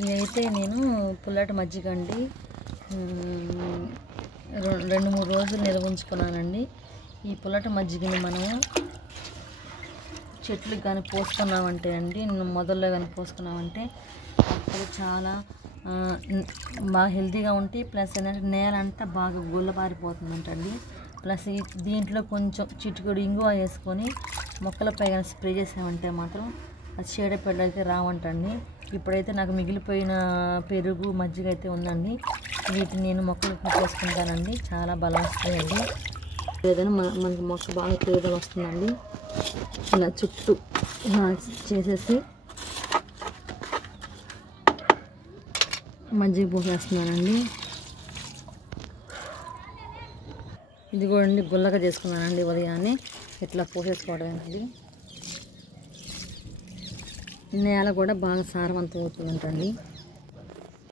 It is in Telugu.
ఇదైతే నేను పుల్లటి మజ్జిగ అండి 2-3 రోజులు నిల్వ ఉంచుకున్నానండి. ఈ పుల్లటి మజ్జిగని మనం చెట్లకు కానీ పోసుకున్నామంటే అండి, మొదల్లో కానీ పోసుకున్నామంటే అప్పుడు చాలా బాగా హెల్తీగా ఉంటాయి. ప్లస్ ఏంటంటే నేల అంతా బాగా గుల్లబారిపోతుందంటండి. ప్లస్ దీంట్లో కొంచెం చిటికెడు ఇంగువ వేసుకొని మొక్కలపై కానీ స్ప్రే చేసామంటే మాత్రం అది చీడపీడలు అయితే రావంటండి. ఇప్పుడైతే నాకు మిగిలిపోయిన పెరుగు మజ్జిగ అయితే ఉందండి. వీటిని నేను మొక్కలకు పోసుకుంటానండి. చాలా బలం వస్తాయండి. ఏదైనా మనకి మొక్క బాగా పెరుగుదల వస్తుందండి. ఇలా చుట్టూ చేసేసి మజ్జిగ పోసేస్తున్నానండి. ఇది కూడా అండి గుల్లగా చేసుకున్నానండి. ఉదయాన్నే ఇట్లా పోసేసుకోవడమేనండి. నేల కూడా బాగా సారవంతం అవుతుందంటండి.